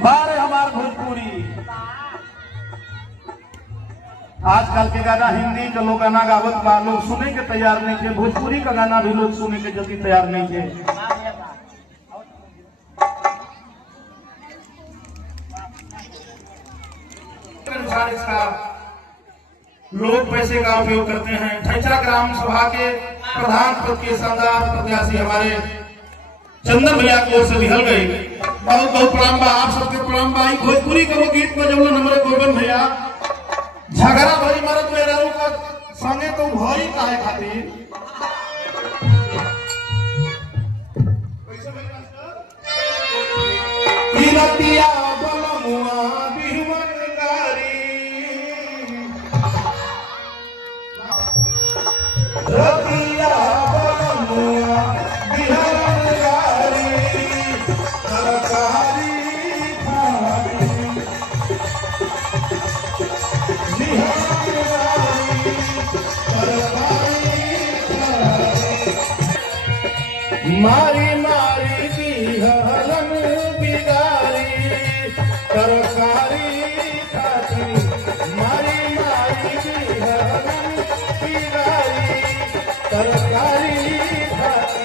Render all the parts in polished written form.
बारे हमार भोजपुरी आजकल के गाना हिंदी का लोग गाना गावत बा, लोग सुने के तैयार नहीं थे। भोजपुरी का गाना भी लोग सुने के जल्दी तैयार नहीं थे। इसका लोग पैसे का उपयोग करते हैं। ठैचा ग्राम सभा के प्रधान पद के शानदार प्रत्याशी हमारे चंदन भैया की ओर से निकल गए। बहुत बहुत प्रणाम बा, आप सबके प्रणाम बा। भोजपुरी करो गीत को जब हमारे गोविंद भैया झगड़ा भरी मरद में रहू का संगे तो भई काहे खातिर किरतिया बलमुआ बिहुवन गारी रतिया बलमुआ बिहुवन गारी सरकारी मारी मारी बिहलन बिगारी तरकारी खाती मारी मारी बिहलन बिगारी तरकारी खाती।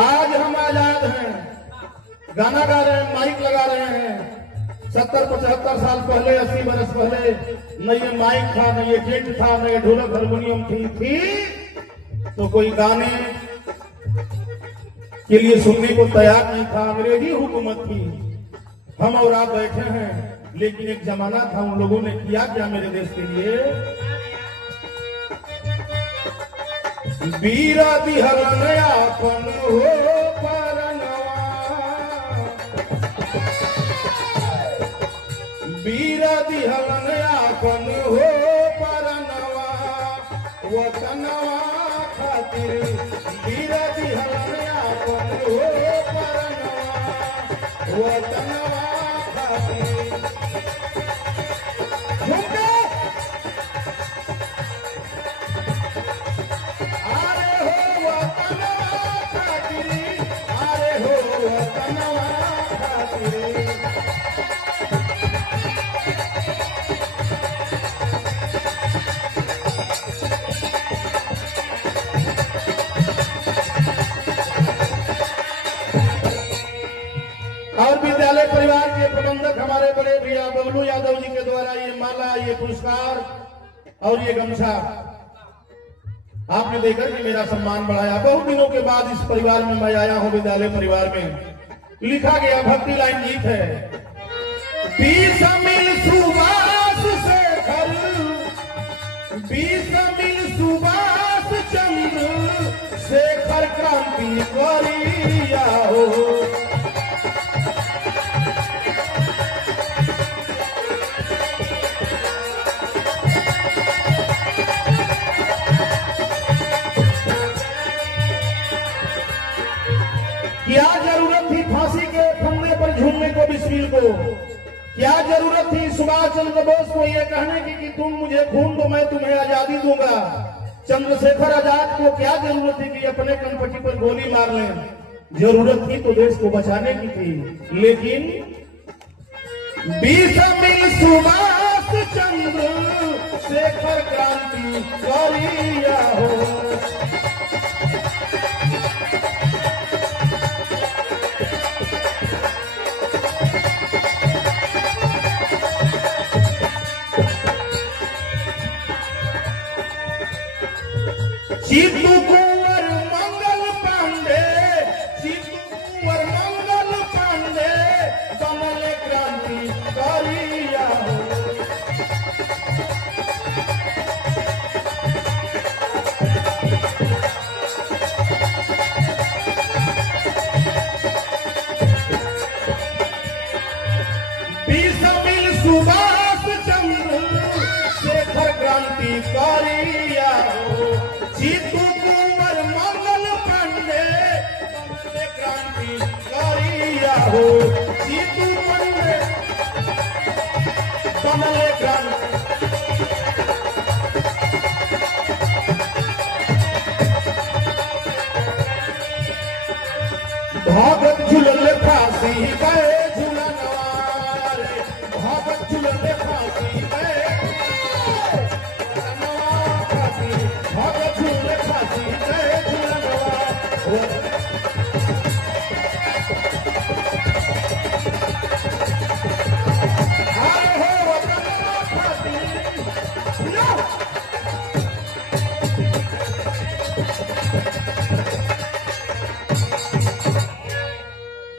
आज हम आजाद हैं, गाना गा रहे हैं, माइक लगा रहे हैं। 70-75 साल पहले, 80 बरस पहले न ये माइक था, न ये टेंट था, न ये ढोलक हारमोनियम थी तो कोई गाने के लिए सुनने को तैयार नहीं था। अंग्रेजी हुकूमत थी, हम और आप बैठे हैं। लेकिन एक जमाना था, उन लोगों ने किया क्या मेरे देश के लिए। बीरा दिहलन आपन हो बीरा दिहलन आपन हो परनवा वतनवा खातिर बीरा दिहलन आपन हो परनवा वतनवा खातिर। अरे हो वतनवा खातिर, अरे हो वतनवा खातिर। और विद्यालय परिवार के प्रबंधक हमारे बड़े भैया बबलू यादव जी के द्वारा ये माला, ये पुरस्कार और ये गमछा आपने देखकर कि मेरा सम्मान बढ़ाया। बहुत दिनों के बाद इस परिवार में मैं आया हूं, विद्यालय परिवार में। लिखा गया भक्ति लाइन गीत है। 20 मील सुबास शेखर 20 मील सुबास चंद्र शेखर क्रांति करिया हो। क्या जरूरत थी फांसी के फंदे पर झूमने को बिस्मिल को। क्या जरूरत थी सुभाष चंद्र बोस को ये कहने की कि तुम मुझे खून दो मैं तुम्हें आजादी दूंगा। चंद्रशेखर आजाद को क्या जरूरत थी कि अपने कनपटी पर गोली मार लें। जरूरत थी तो देश को बचाने की थी। लेकिन 20 मील सुभाष चंद्र शेखर क्रांति करिया हो। चित्तू कुंवर मंगल पांडे, चित्तू कुंवर मंगल पांडे कमल क्रांति करिया हो। हो सीतू पंडे कमले ग्रंथ भागत झूलल फांसी गए झूलनवा रे भागत झूलल फांसी गए फांसी भागत झूलल फांसी गए झूलनवा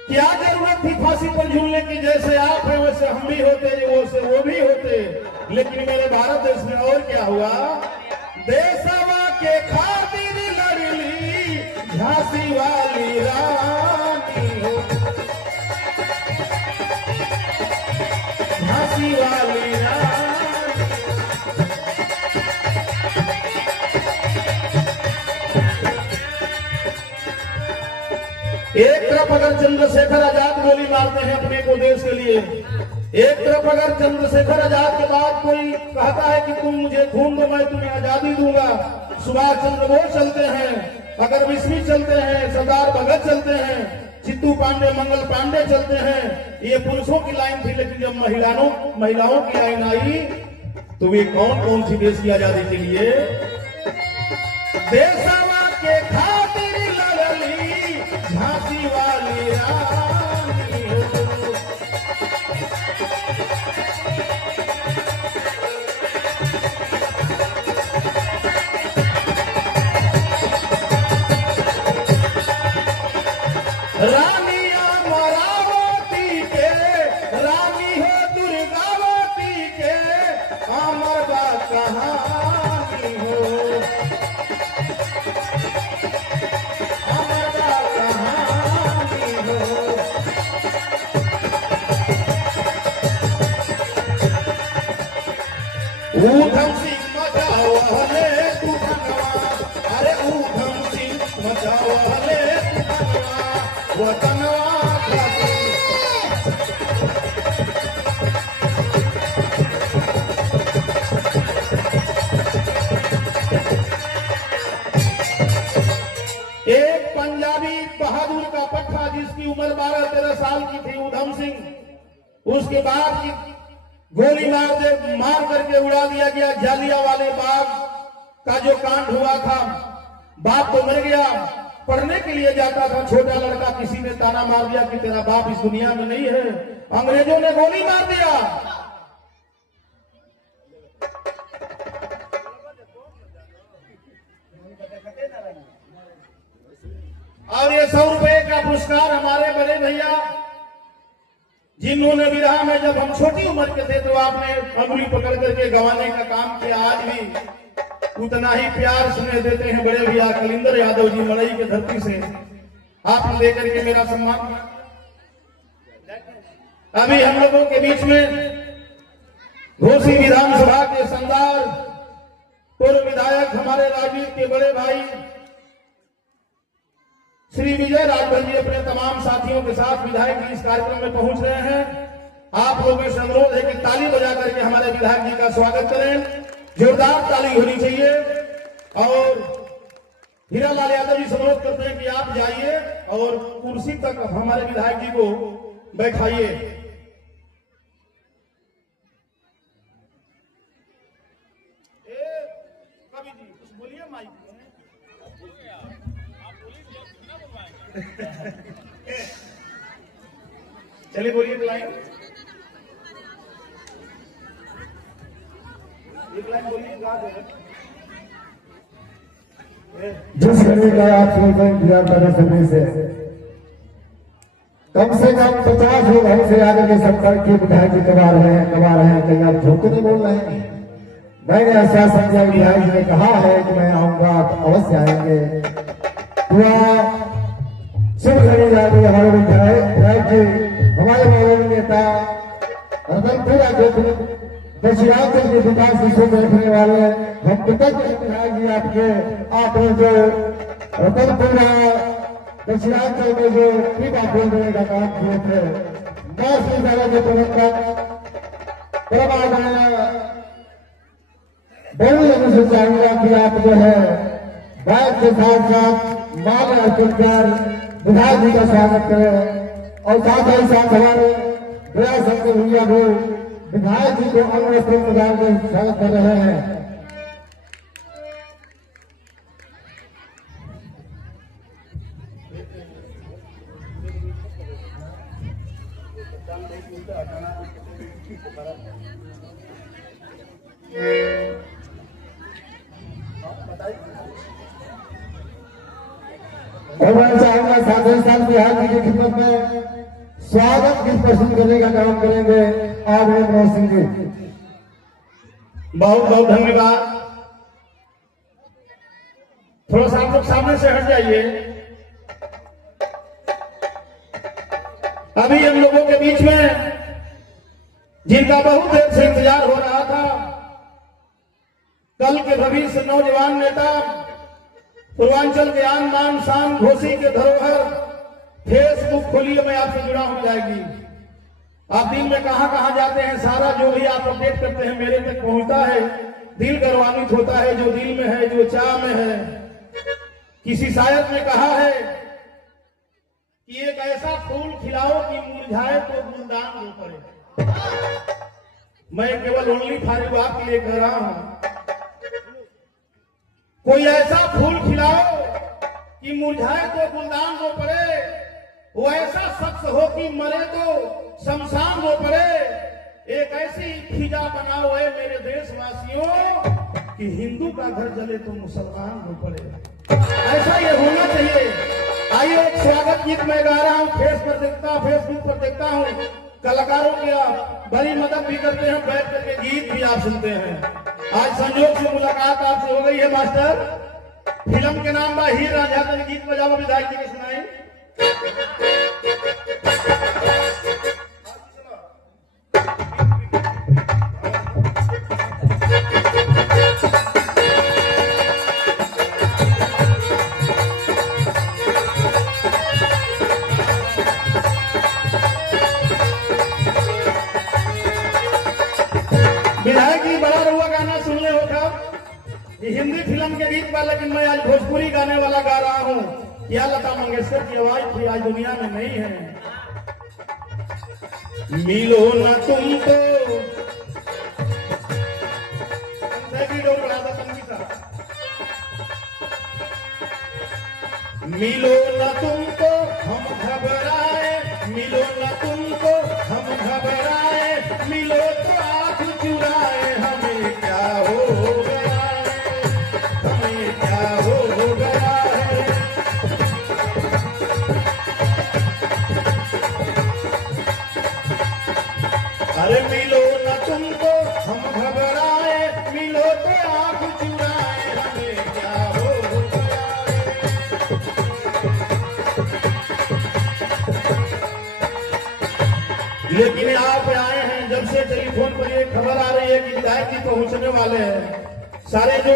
क्या जरूरत थी फांसी पर झूलने की? जैसे आप हैं वैसे हम भी होते, वैसे वो भी होते। लेकिन मेरे भारत देश में और क्या हुआ? देशवा के खातिर लड़ली झांसी वाली रानी हो झांसी वाली रानी। एक तरफ अगर चंद्रशेखर आजाद गोली मारते हैं अपने को देश के लिए, एक तरफ अगर चंद्रशेखर आजाद के बाद कोई कहता है कि तुम मुझे खून दो मैं तुम्हें आजादी दूंगा, सुभाष चंद्र बोस चलते हैं, अगर बिस्मिल चलते हैं, सरदार भगत चलते हैं, चित्तू पांडे मंगल पांडे चलते हैं, ये पुरुषों की लाइन थी। लेकिन जब महिलाओं की लाइन आई तो वे कौन कौन सी देश की आजादी के लिए देशवा के खातिर लड़ली झांसी वाली रानी हो। रानिया मरावती के रानी हो दुर्गावती के अमर बा कहानी हो अमर बा कहानी हो। ऊधम सिंह मचाओ हले तूफानवा, अरे ऊधम सिंह मचाओ हले तूफानवा वतनवा खातिर। एक पंजाबी बहादुर का पट्टा जिसकी उम्र 12-13 साल की थी, ऊधम सिंह, उसके बाद की गोली मार करके उड़ा दिया गया। जालियांवाला बाग का जो कांड हुआ था, बाप तो मर गया, पढ़ने के लिए जाता था छोटा लड़का, किसी ने ताना मार दिया कि तेरा बाप इस दुनिया में नहीं है, अंग्रेजों ने गोली मार दिया। और ये 100 रुपए का पुरस्कार हमारे बड़े भैया जिन्होंने विरह में, जब हम छोटी उम्र के थे तो आपने अंगुली पकड़ करके गंवाने का काम किया, आज भी उतना ही प्यार स्नेह देते हैं बड़े भैया कलिंदर यादव जी मड़ई की धरती से। आपने लेकर के मेरा सम्मान। अभी हम लोगों के बीच में घोसी विधानसभा के शानदार पूर्व विधायक हमारे राजवीर के बड़े भाई श्री विजय राजभर जी अपने तमाम साथियों के साथ विधायक जी इस कार्यक्रम में पहुंच रहे हैं। आप लोगों से अनुरोध है कि ताली बजा करके हमारे विधायक जी का स्वागत करें। जोरदार ताली होनी चाहिए। और हीरालाल यादव जी से अनुरोध करते हैं कि आप जाइए और कुर्सी तक हमारे विधायक जी को बैठाइए। कवि जी कुछ बोलिए माइक में। चलिए बोलिए लाइन, एक लाइन बोलिए, गा दे। जिस घड़ी का आप इंतजार कर रहे समय से कम 50 लोग हमसे आगे के सरकार के विधायक जी कमा रहे हैं, कहीं आप झूठ नहीं बोल रहे हैं। मैंने ऐसा समझा, विधायक जी ने कहा है कि मैं आऊंगा तो अवश्य आएंगे। शुभ घड़ी जाएगी हमारे विधायक जी, हमारे माननीय नेता रतनपुरा जो दशियात के विकास विषय बैठने वाले, हम कृतज्ञ विधायक जी आपके। आपने जो रतनपुरा दक्षिणांचल में जो पीपा खोल देने का काम किए थे, मास विद्यालय के प्रबंधक परमाचार्य बहु से चाहूंगा कि आप जो है बैग के साथ साथ माल अर्पित कर विधायक जी का स्वागत करें और साथ ही साथ हमारे प्रयास संघ भैया को विधायक जी को अंग वस्त्र प्रदान कर स्वागत कर रहे हैं। और मैं चाहूंगा साथ ही साथ बिहार जी की खिदमत में स्वागत गीत प्रस्तुत करने का काम करेंगे आज मनोज सिंह जी। बहुत बहुत धन्यवाद। थोड़ा सा आप लोग सामने से हट जाइए। अभी हम लोगों के बीच में जिनका बहुत देर से इंतजार हो रहा था, कल के भविष्य नौजवान नेता, पूर्वांचल के आन बान शान घोसी के धरोहर, फेसबुक खोलिए, मैं आपसे जुड़ा हो जाएगी। आप दिन में कहां जाते हैं, सारा जो भी आप अपडेट करते हैं मेरे तक पहुंचता है। दिल गौरवान्वित होता है, जो दिल में है, जो चाह में है। किसी शायर ने कहा है कि एक ऐसा फूल खिलाओ कि मुरझाए तो गुलदान रो पड़े। मैं केवल ओनली फॉर यू आपके लिए कह रहा हूं, कोई ऐसा फूल खिलाओ कि मुरझाए तो गुलदान रो पड़े, वो ऐसा शख्स हो कि मरे तो शमशान रो पड़े। एक ऐसी फिजा बनाओ है मेरे देशवासियों कि हिंदू का घर जले तो मुसलमान रो पड़े। ऐसा ये होना चाहिए। आइए एक स्वागत गीत मैं गा रहा हूँ, फेसबुक पर देखता हूँ कलाकारों की आप बड़ी मदद भी करते हैं, बैठ करके गीत भी आप सुनते हैं। आज संयोग से मुलाकात आपसे हो गई है मास्टर। फिल्म के नाम बा हीर रांझा, तनी गीत बजाओ, विधायक जी के सुनाई। विधायक जी बड़ा रुआ गाना सुनने हो कब? ये हिंदी फिल्म के गीत पर, लेकिन मैं आज भोजपुरी गाने वाला गा रहा हूँ। क्या लता मंगेशकर की आवाज थी, आज दुनिया में नहीं है। मिलो न तुमको मिलो न तुमको हम घबराए, मिलो न तुमको हम घबराए, मिलो तो आंख चुराए, हमें क्या हो गया है, हमें क्या हो गया है। अरे मिलो न तुमको हम घबराए, मिलो तो आंख चुराए, हमें क्या हो गया है। लेकिन आप आए हैं जब से टेलीफोन पर ये खबर आ रही है कि विधायक जी पहुंचने वाले हैं। सारे जो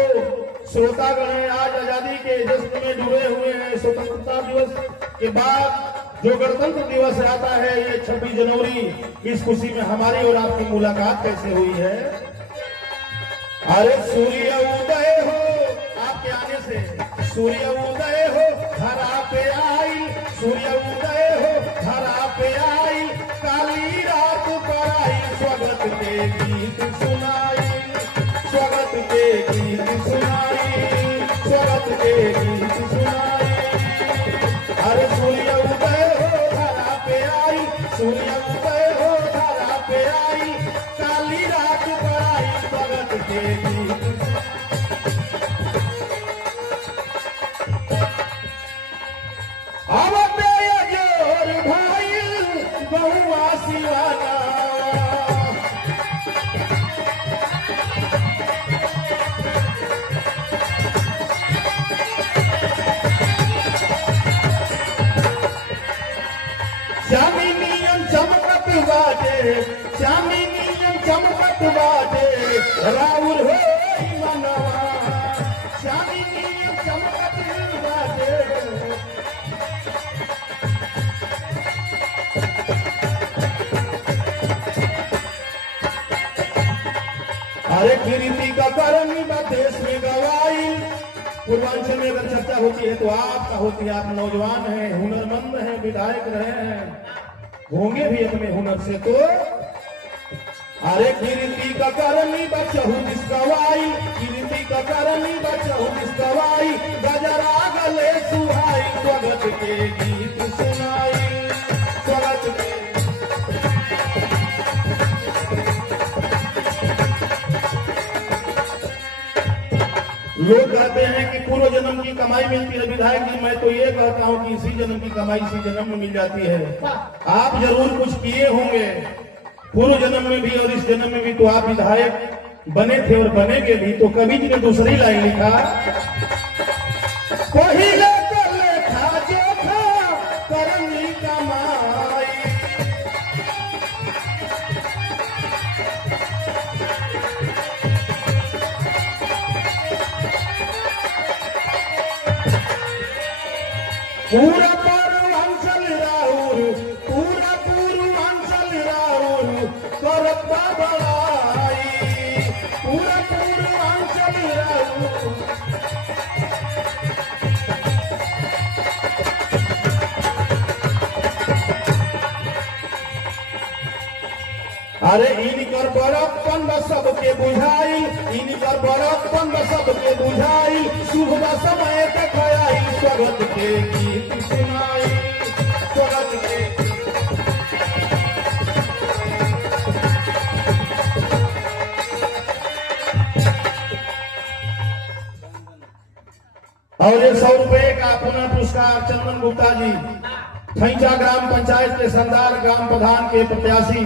श्रोतागण हैं आज आजादी के जश्न में डूबे हुए हैं। स्वतंत्रता दिवस के बाद जो गणतंत्र दिवस आता है, ये 26 जनवरी, इस खुशी में हमारी और आपकी मुलाकात कैसे हुई है। अरे सूर्य उदय हो, आपके आने से सूर्य उदय हो धरा पे आई, सूर्य उदय हो धरा पे आई, काली रात पर आई, स्वागत के गीत सुनाई, स्वागत के गीत सुनाई, स्वागत के गीत सुनाई। अरे सूर्य उदय हो धरा पे आई, सूर्य उदय हो धरा पे आई, काली रात पर आई, स्वागत के गीत। अब बेजोर भाई बहुआ सिवाना, श्यामी नियम चमकत बाजे, श्यामी नियम चमकत बाजे, राउर हो मनवा, श्यामी नियम चमकत बाजे, अरे कीर्ति का करनी बा देश में गवाई। पूर्वांचल में अगर चर्चा होती है तो आपका होती है। आप नौजवान हैं, हुनरमंद हैं, विधायक रहे हैं, होंगे भी अपने हुनर से। तो अरे कीर्ति का करनी बचहु जिस गवाई, कीर्ति का करनी बचहु जिस गवाई, गजरा गले सुहाई, स्वागत के गीत सुनाई, स्वागत के। लोग कहते हैं कि पूर्व जन्म की कमाई मिलती है। विधायक जी, मैं तो ये कहता हूं कि इसी जन्म की कमाई इसी जन्म में मिल जाती है। आप जरूर कुछ किए होंगे पूर्व जन्म में भी और इस जन्म में भी। तो आप विधायक बने थे और बनेंगे भी। तो कवि जी ने दूसरी लाइन लिखा, पहिले कर लेखा जोखा करनी कमाई। पूरा पूर्वांचल राउर, पूरा पूर्वांचल राउर करता बड़ाई, पूरा पूर्वांचल राउर। अरे इनकर बड़प्पन सबके बुझाई, इनकर बड़प्पन सबके बुझाई, शुभ समय तक आई, स्वागत के गीत सुनाई, स्वागत के। और ये 100 रुपए का पुनः पुरस्कार चंदन गुप्ता जी, खैचा ग्राम पंचायत के संदार ग्राम प्रधान के प्रत्याशी,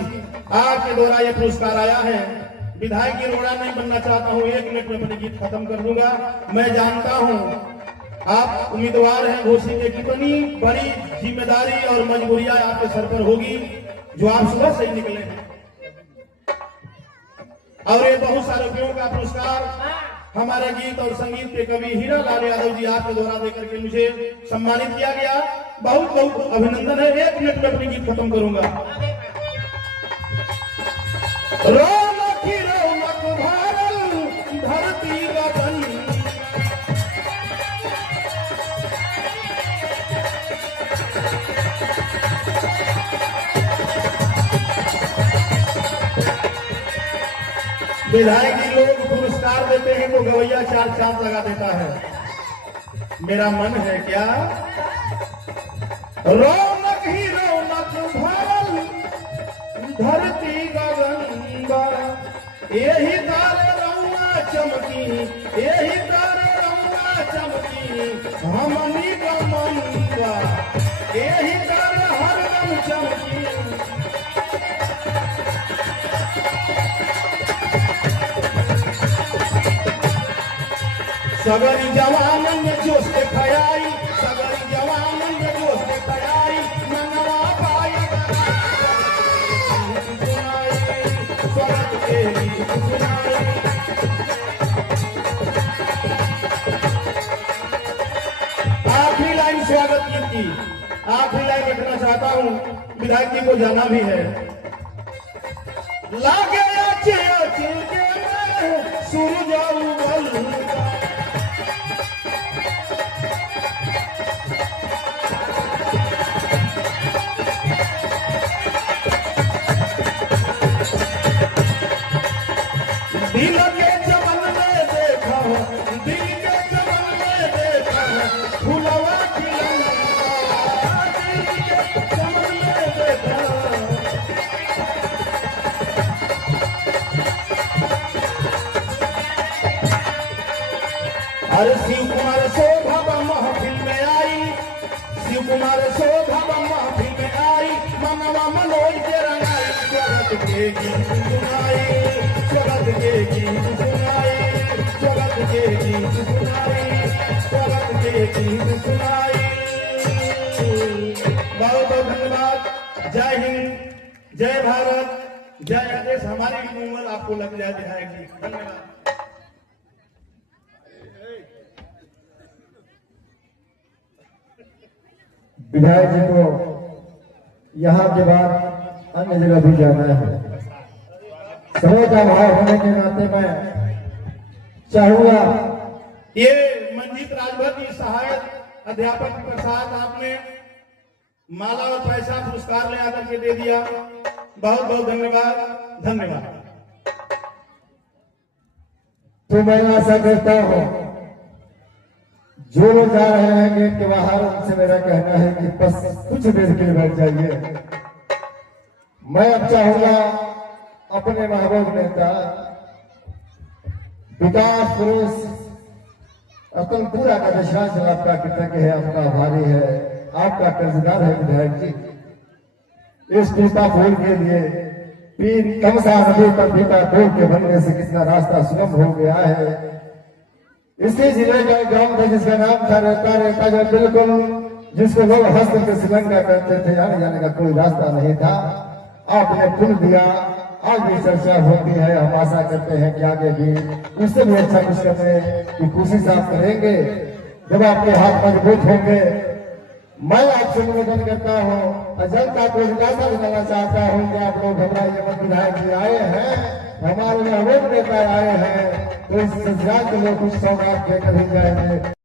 आपके द्वारा ये पुरस्कार आया है। विधायक की रोड़ा नहीं बनना चाहता हूं, 1 मिनट में अपने गीत खत्म कर दूंगा। मैं जानता हूं आप उम्मीदवार हैं घोषी के, कितनी बड़ी जिम्मेदारी और मजबूरियां आपके सर पर होगी जो आप सुबह से ही निकले हैं। और ये बहुत सारे रुपयों का पुरस्कार हमारे गीत और संगीत के कवि हीरा लाल यादव जी आपके द्वारा देकर के मुझे सम्मानित किया गया। बहुत बहुत अभिनंदन है। 1 मिनट में अपनी गीत खत्म करूंगा। रौनक ही रौनक भरल धरती गगन, विधायक जी लोग पुरस्कार देते हैं तो गवैया 4 चांद लगा देता है। मेरा मन है क्या, रौनक ही रौनक भरल धरती गगन, यही तारे रउआ चमकी, यही तारे रउआ चमकी, हमनी का मनवा, यही तारे हरदम चमकी। सगरी जवानन में जोश के खयाई, सगरी जवानन में जोश के खयाई, मनवा पाया स्वागत के गीत सुनाई। आखिरी लाइन स्वागत गीत की आखिरी लाइन रखना चाहता हूं, विधायक जी को जाना भी है। लागे अच्छे अच्छे के सूरज उगल, दिल के चमन में देखा, दिल के चमन में देखा, फुलवा खिलौना, दिल के चमन में देखा। अरे शिव कुमार शोभा महफिल में आई, शिव कुमार शोभा महफिल में आई, मनवा मनोज के रंगाई, स्वागत के गीत सुनाई, स्वागत के गीत सुनाई, स्वागत के गीत सुनाई, स्वागत के गीत सुनाई। बहुत बहुत धन्यवाद। जय हिंद, जय भारत, जय देश। हमारी भी उम्र आपको लग जाए विधायक जी। धन्यवाद। विधायक जी को यहाँ के बाद अन्य जगह भी जाना है। समय का भाव होने के नाते मैं चाहूंगा ये मंजीत राजभर जी सहायक अध्यापक के साथ आपने माला और पैसा पुरस्कार ले आकर के दे दिया, बहुत बहुत धन्यवाद धन्यवाद। तो मैं आशा करता हूं जो लोग जा रहे हैं गेट के बाहर उनसे मेरा कहना है कि बस कुछ देर के लिए बैठ जाइए। मैं अब चाहूंगा अपने महबूब नेता विकास पुरुष अतलपुरा का विश्वास आपका कृतज्ञ है, आपका आभारी है, आपका कर्जदार है विधायक जी। इस पीता पुल के लिए पीर तमसा नदी पर पीता पुल के बनने से कितना रास्ता सुगम हो गया है। इसी जिले का गांव था जिसका नाम था रेता जो बिल्कुल जिसको लोग हस्त के श्रीलंका करते थे, आने जाने का कोई रास्ता नहीं था। आपने पुल दिया, आज भी चर्चा होती है। हम आशा करते हैं कि आगे भी उससे भी अच्छा कुछ करने की कोशिश आप करेंगे जब आपके हाथ मजबूत होंगे। मैं आपसे निवेदन करता हूँ, जनता को दिलासा दिलाना चाहता हूँ कि आप लोग घबराइए मत। विधायक जी आए हैं, हमारे महबूब नेता आए हैं, तो इस ससुराल के लोग कुछ सौगात देकर ही जाएंगे।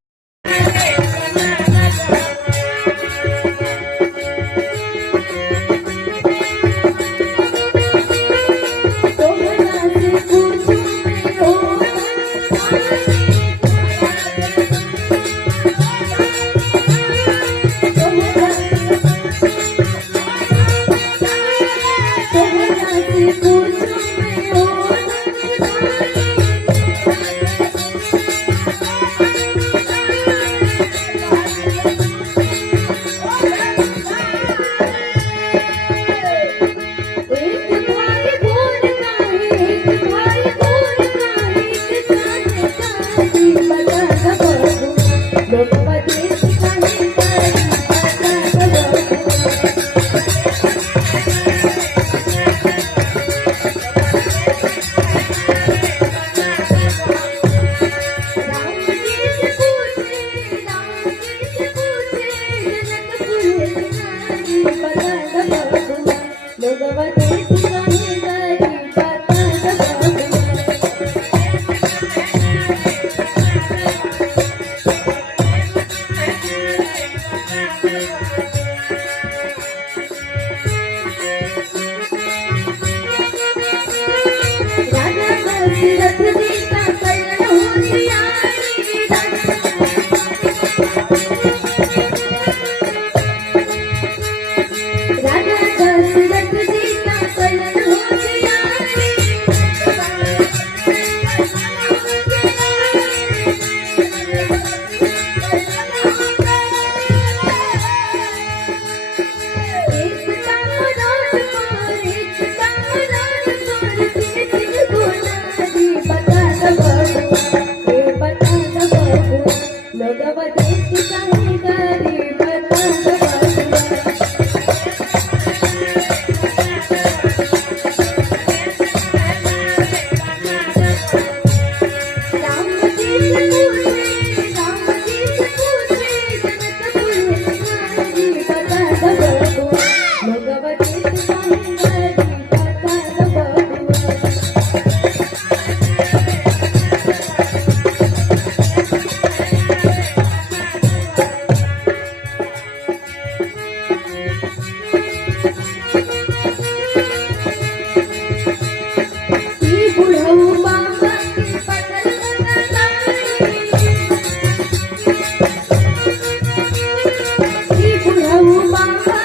बुढ़ऊ बाबा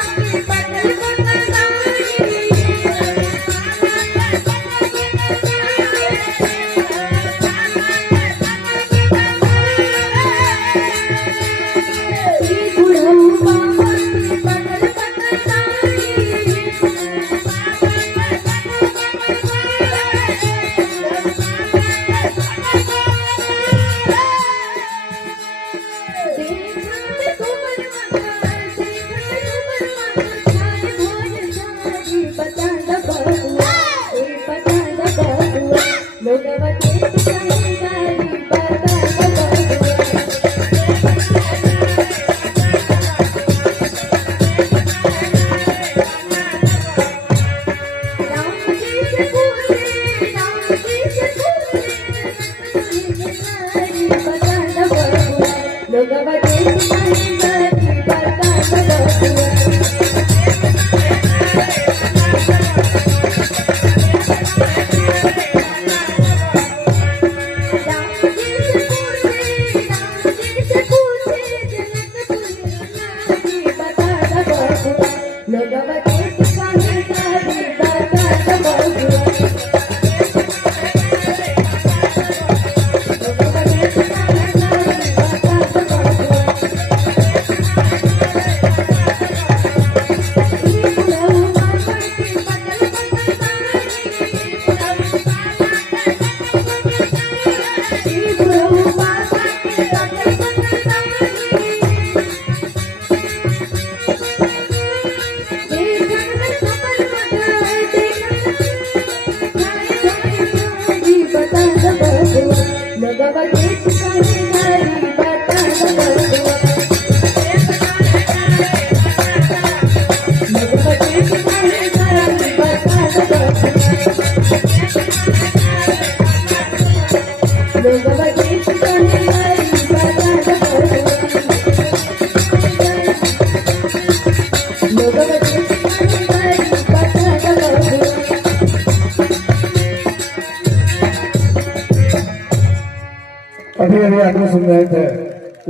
अभी अभी आपने सुन रहे थे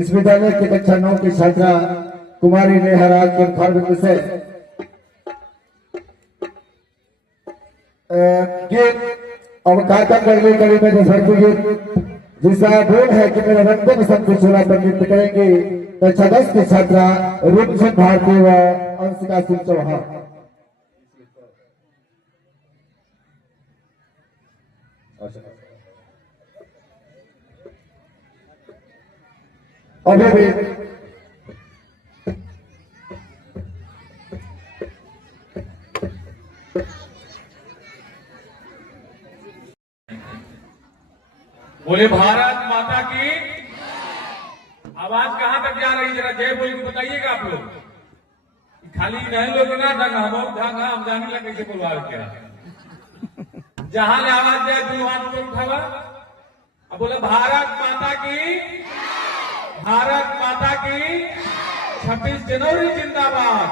इस विद्यालय की कक्षा 9 की छात्रा कुमारी नेहा राज के खारबिंद से गीत अवकाता करने कवि में देशभक्ति गीत जिसका बोल है कि मेरा रंग बसंत की चूड़ा पर नृत्य करेंगे कक्षा 10 की छात्रा रूपचंद भारती व अंशिका सिंह चौहान। अभी भी बोले भारत माता की आवाज कहां तक जा रही, जरा जय बोल के बताइएगा आप लोग। खाली नहीं लोग ना ढंगा हम जाने लगे कैसे बोलवा क्या, जहां ले आवाज जाए तो हाथ ऊपर उठावा। अब बोला भारत माता की, भारत माता की। 26 जनवरी जिंदाबाद,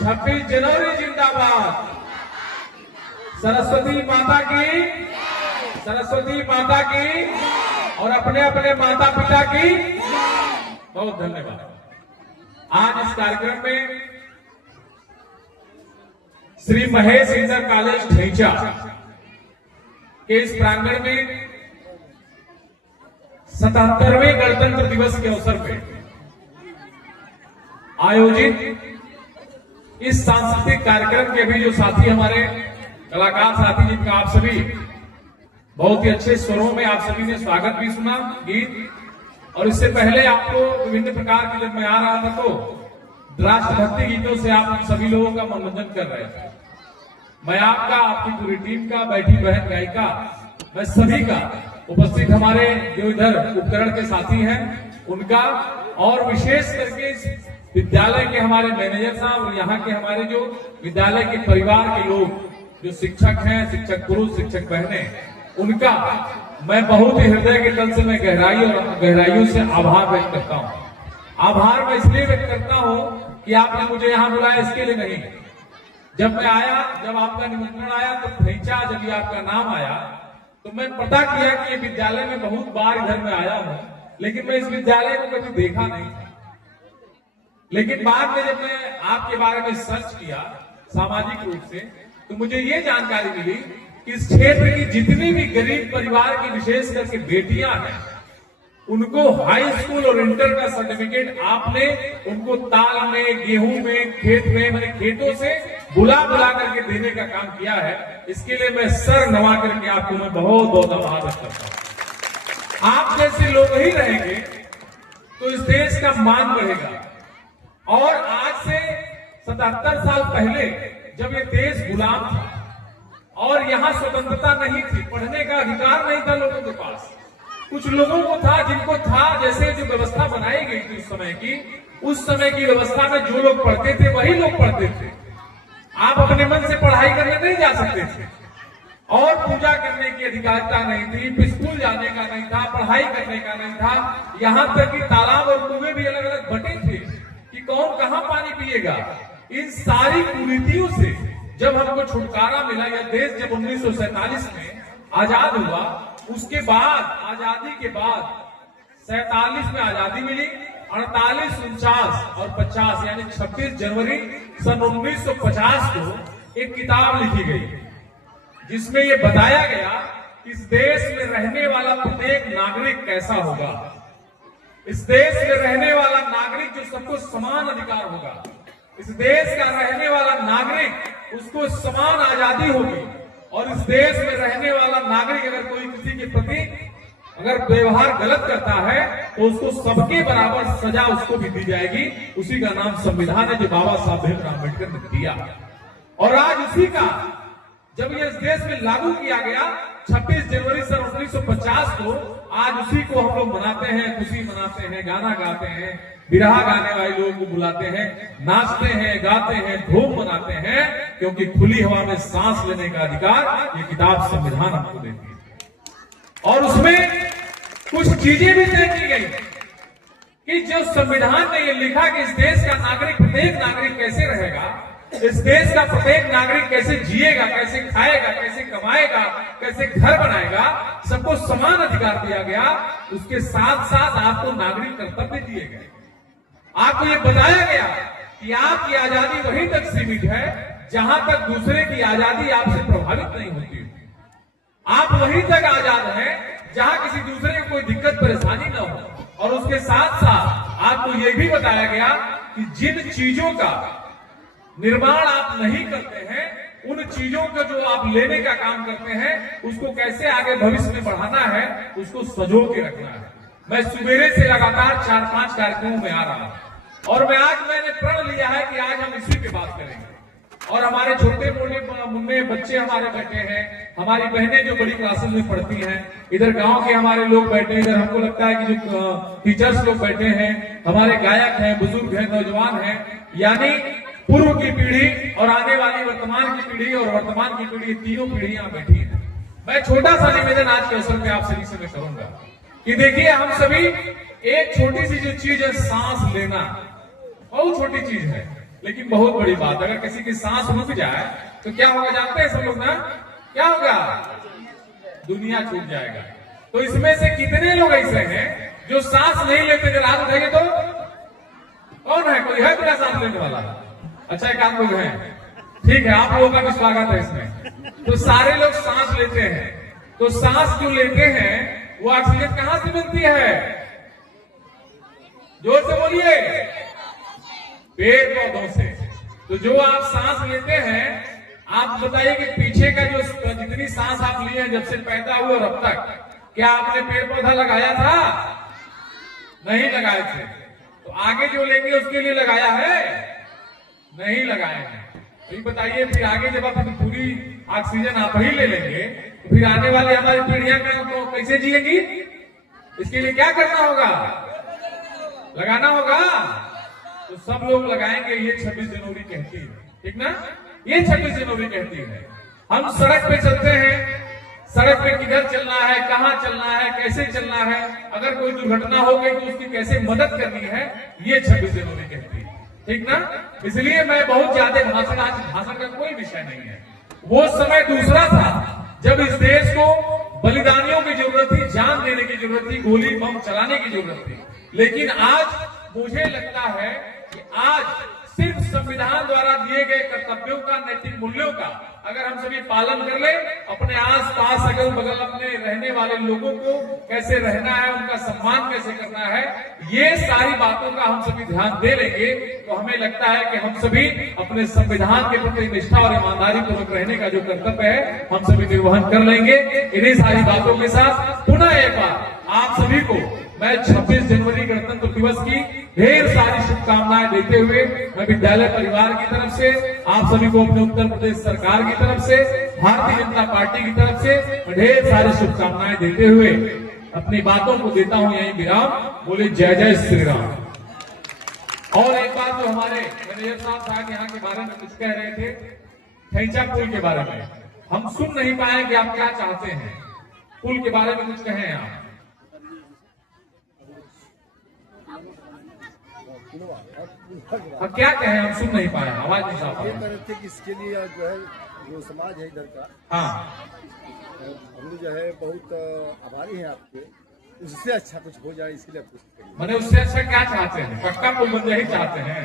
26 जनवरी जिंदाबाद। सरस्वती माता की, सरस्वती माता की और अपने अपने माता पिता की बहुत धन्यवाद। आज इस कार्यक्रम में श्री महेश इंटर कॉलेज ढेंचा के इस प्रांगण में 77वें गणतंत्र दिवस के अवसर पर आयोजित इस सांस्कृतिक कार्यक्रम के भी जो साथी हमारे कलाकार साथी जिनका आप सभी बहुत ही अच्छे स्वरों में आप सभी ने स्वागत भी सुना गीत। और इससे पहले आपको विभिन्न प्रकार के जब मैं आ रहा था तो राष्ट्रभक्ति गीतों से आप सभी लोगों का मनोरंजन कर रहे थे। मैं आपका, आपकी पूरी टीम का, बैठी बहन गायिका, मैं सभी का, उपस्थित हमारे जो इधर उपकरण के साथी हैं उनका, और विशेष करके इस विद्यालय के हमारे मैनेजर साहब और यहाँ के हमारे जो विद्यालय के परिवार के लोग जो शिक्षक हैं, शिक्षक पुरुष, शिक्षक बहनें, उनका मैं बहुत ही हृदय के तल से मैं गहराइयों से आभार व्यक्त करता हूं। आभार मैं इसलिए व्यक्त करता हूं कि आपने मुझे यहां बुलाया इसके लिए नहीं। जब मैं आया, जब आपका निमंत्रण आया तो ढेंचा, जब ये आपका नाम आया तो मैं पता किया कि ये विद्यालय में बहुत बार इधर में आया हूं, लेकिन मैं इस विद्यालय को कभी देखा नहीं था। लेकिन बाद में जब मैं आपके बारे में सर्च किया सामाजिक रूप से तो मुझे ये जानकारी मिली कि इस क्षेत्र की जितनी भी गरीब परिवार की विशेष करके बेटियां हैं उनको हाई स्कूल और इंटर का सर्टिफिकेट आपने उनको ताल में, गेहूं में, खेत में, मैंने खेतों से बुला करके देने का काम किया है। इसके लिए मैं सर नवा करके आपको मैं बहुत बहुत आभार व्यक्त करता हूं। आप जैसे लोग ही रहेंगे तो इस देश का मान बढ़ेगा। और आज से 77 साल पहले जब ये देश गुलाम था और यहाँ स्वतंत्रता नहीं थी, पढ़ने का अधिकार नहीं था लोगों के पास, कुछ लोगों को था जिनको था, जैसे जो व्यवस्था बनाई गई थी उस समय की व्यवस्था में जो लोग पढ़ते थे वही लोग पढ़ते थे। आप अपने मन से पढ़ाई करने नहीं जा सकते थे और पूजा करने की अधिकारिता नहीं थी, स्कूल जाने का नहीं था, पढ़ाई करने का नहीं था। यहाँ तक कि तालाब और कुएं भी अलग अलग बटे थे कि कौन कहाँ पानी पिएगा। इन सारी कुरीतियों से जब हमको छुटकारा मिला, यह देश जब 1947 में आजाद हुआ, उसके बाद आजादी के बाद 47 में आजादी मिली, 48, 49 और 50 यानी 26 जनवरी सन 1950 को एक किताब लिखी गई जिसमें यह बताया गया कि इस देश में रहने वाला प्रत्येक नागरिक कैसा होगा। इस देश में रहने वाला नागरिक जो सबको समान अधिकार होगा, इस देश का रहने वाला नागरिक उसको समान आजादी होगी, और इस देश में रहने वाला नागरिक अगर कोई किसी के प्रति अगर व्यवहार गलत करता है तो उसको सबके बराबर सजा उसको भी दी जाएगी। उसी का नाम संविधान है जो बाबा साहब भीमराव अम्बेडकर ने दिया। और आज उसी का जब ये इस देश में लागू किया गया 26 जनवरी सन 1950 को, आज उसी को हम लोग मनाते हैं, खुशी मनाते हैं, गाना गाते हैं, बिरहा गाने वाले लोगों को बुलाते हैं, नाचते हैं, गाते हैं, धूम मनाते हैं, क्योंकि खुली हवा में सांस लेने का अधिकार ये किताब संविधान हमको देती है। और उसमें कुछ चीजें भी तय की गई कि जो संविधान ने ये लिखा कि इस देश का नागरिक, प्रत्येक नागरिक कैसे रहेगा, इस देश का प्रत्येक नागरिक कैसे जिएगा, कैसे खाएगा, कैसे कमाएगा, कैसे घर बनाएगा, सबको समान अधिकार दिया गया। उसके साथ साथ आपको नागरिक कर्तव्य दिए गए। आपको ये बताया गया कि आपकी आजादी वहीं तक सीमित है जहां तक दूसरे की आजादी आपसे प्रभावित नहीं होती। आप वहीं तक आजाद हैं जहां किसी दूसरे को कोई दिक्कत परेशानी न हो। और उसके साथ साथ आपको यह भी बताया गया कि जिन चीजों का निर्माण आप नहीं करते हैं, उन चीजों का जो आप लेने का काम करते हैं, उसको कैसे आगे भविष्य में बढ़ाना है, उसको संजो के रखना है। मैं सुबेरे से लगातार 4-5 कार्यक्रमों में आ रहा हूं और मैंने प्रण लिया है कि आज हम इसी पे बात करेंगे। और हमारे छोटे मोटे मुन्ने बच्चे हमारे बैठे हैं, हमारी बहनें जो बड़ी क्लासेस में पढ़ती हैं, इधर गांव के हमारे लोग बैठे हैं, इधर हमको लगता है कि जो टीचर्स लोग बैठे हैं, हमारे गायक हैं, बुजुर्ग हैं, नौजवान हैं, यानी पूर्व की पीढ़ी और आने वाली वर्तमान की पीढ़ी और वर्तमान की पीढ़ी, तीनों पीढ़ियां बैठी हैं। मैं छोटा सा निवेदन आज के अवसर पे आप सभी से मैं करूंगा कि देखिए, हम सभी एक छोटी सी जो चीज है सांस लेना, बहुत छोटी चीज है लेकिन बहुत बड़ी बात। अगर किसी की सांस रुक जाए तो क्या होगा जानते हैं सब लोग ना? क्या होगा? दुनिया छूट जाएगा। तो इसमें से कितने लोग ऐसे हैं जो सांस नहीं लेते? जब हाथ उठाएंगे तो कौन है? कोई है बिना सांस लेने वाला? अच्छा, एक आध लोग हैं, ठीक है, आप लोगों का भी स्वागत है इसमें। तो सारे लोग सांस लेते हैं, तो सांस जो लेते हैं वो ऑक्सीजन कहां से मिलती है? जोर से बोलिए। पेड़ पौधों से। तो जो आप सांस लेते हैं, आप बताइए कि पीछे का जो जितनी सांस आप लिए हैं जब से पैदा हुए और अब तक, क्या आपने पेड़ पौधा लगाया था? नहीं लगाए थे। तो आगे जो लेंगे उसके लिए लगाया है? नहीं लगाए हैं। तो ये बताइए फिर आगे जब आप पूरी ऑक्सीजन आप ही ले लेंगे तो फिर आने वाली हमारी पीढ़ियां तो कैसे जिएंगी? इसके लिए क्या करना होगा? लगाना होगा। तो सब लोग लगाएंगे। ये 26 जनवरी कहती है, ठीक ना? ये 26 जनवरी कहती है। हम सड़क पे चलते हैं, सड़क पे किधर चलना है, कहां चलना है, कैसे चलना है, अगर कोई दुर्घटना हो गई तो उसकी कैसे मदद करनी है, ये 26 जनवरी कहती है, ठीक ना? इसलिए मैं बहुत ज्यादा भाषण का कोई विषय नहीं है। वो समय दूसरा था जब इस देश को बलिदानियों की जरूरत थी, जान देने की जरूरत थी, गोली बम चलाने की जरूरत थी। लेकिन आज मुझे लगता है कि आज सिर्फ संविधान द्वारा दिए गए कर्तव्यों का, नैतिक मूल्यों का अगर हम सभी पालन कर ले, अपने आस पास अगल बगल अपने रहने वाले लोगों को कैसे रहना है, उनका सम्मान कैसे करना है, ये सारी बातों का हम सभी ध्यान दे लेंगे तो हमें लगता है कि हम सभी अपने संविधान के प्रति निष्ठा और ईमानदारी पूर्वक रहने का जो कर्तव्य है हम सभी निर्वहन कर लेंगे। इन्हीं सारी बातों के साथ पुनः एक बार आप सभी को मैं 26 जनवरी गणतंत्र दिवस की ढेर सारी शुभकामनाएं देते हुए मैं विद्यालय परिवार की तरफ से, आप सभी को अपने उत्तर प्रदेश सरकार की तरफ से, भारतीय जनता पार्टी की तरफ से ढेर सारी शुभकामनाएं देते हुए अपनी बातों को देता हूं यही विराम। बोले जय जय श्री राम। और एक बात जो हमारे मैनेजर साहब यहाँ के बारे में कुछ कह रहे थे, खैचा पुल के बारे में, हम सुन नहीं पाए कि आप क्या चाहते हैं, पुल के बारे में कुछ कहें आप। क्या कहें, हम सुन नहीं पाए, आवाज नहीं साफ। ये कह रहे थे कि इसके लिए जो है जो समाज है इधर का, हाँ, हम जो है बहुत आभारी हैं आपके उससे अच्छा कुछ हो जाए इसलिए कुछ करिए। मैंने उससे अच्छा क्या चाहते हैं? पक्का पुल बन जाए ही चाहते हैं।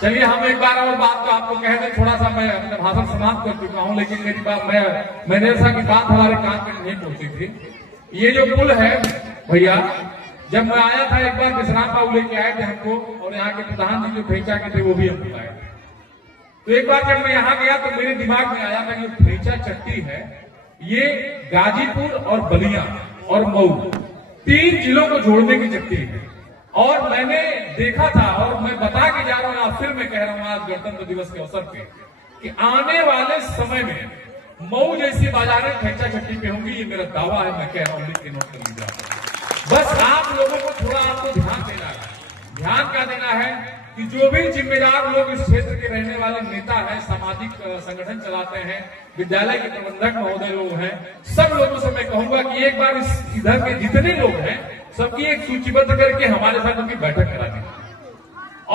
चलिए हम एक बार और बात को आपको कह दें, थोड़ा सा मैं अपना भाषण समाप्त कर चुका हूं, लेकिन मेरी बात मैंने ऐसा की बात हमारे कान में नहीं पहुंची थी। ये जो पुल है भैया, जब मैं आया था एक बार विश्राम बाबू लेके आए थे हमको, और यहाँ के प्रधान जी जो भेजा के थे वो भी हमको आए। तो एक बार जब मैं यहाँ गया तो मेरे दिमाग में आया था, ये भेजा चट्टी है, ये गाजीपुर और बलिया और मऊ 3 जिलों को जोड़ने की चट्टी है। और मैंने देखा था, और मैं बता के जा रहा हूं, आप फिर मैं कह रहा हूं आज गणतंत्र दिवस के अवसर पे, कि आने वाले समय में मऊ जैसी बाजारें ठेचा चट्टी पे होंगी। ये मेरा दावा है, मैं कह रहा हूं, लिख के नोट कर लीजिए। बस आप लोगों को थोड़ा आपको ध्यान देना है। ध्यान क्या देना है कि जो भी जिम्मेदार लोग इस क्षेत्र के रहने वाले नेता हैं, सामाजिक संगठन चलाते हैं, विद्यालय के प्रबंधक महोदय लोग हैं, सब लोगों से मैं कहूंगा कि एक बार इधर के जितने लोग हैं सबकी एक सूचीबद्ध करके हमारे साथ उनकी बैठक करा दें।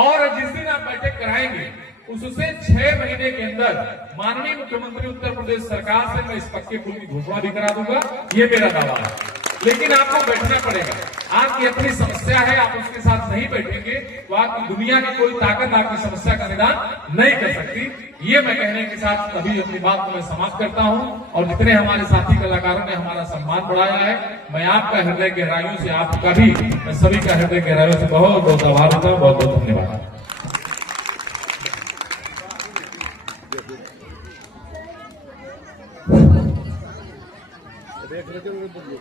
और जिस दिन आप बैठक कराएंगे उससे 6 महीने के अंदर माननीय मुख्यमंत्री उत्तर प्रदेश सरकार से मैं इस पक्के पुल की घोषणा भी करा दूंगा। ये मेरा दावा है। लेकिन आपको बैठना पड़ेगा। आपकी अपनी समस्या है, आप उसके साथ नहीं बैठेंगे तो आपकी दुनिया की कोई ताकत आपकी समस्या का निदान नहीं कर सकती। ये मैं कहने के साथ अभी अपनी बात को मैं समाप्त करता हूं। और जितने हमारे साथी कलाकारों ने हमारा सम्मान बढ़ाया है, मैं आपका हृदय गहराइयों से, आपका भी, मैं सभी का हृदय गहराइयों से बहुत बहुत आभार देता हूं। बहुत बहुत धन्यवाद। देख रहे थे वो बोलिए।